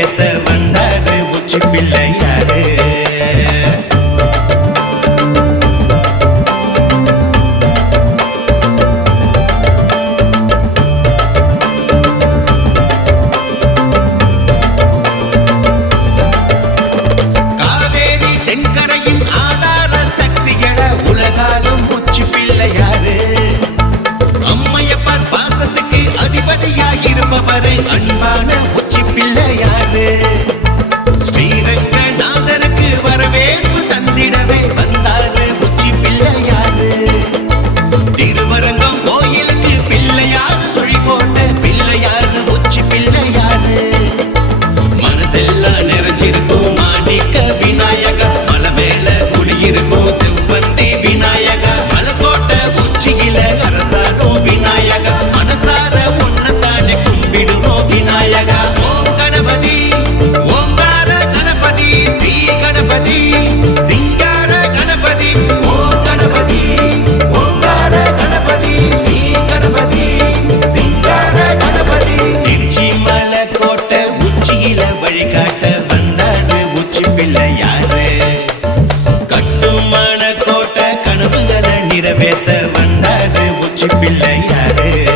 நிறைவேற்ற வந்தாரு உச்சி பிள்ளையாரு будем பிள்ளை யாரு?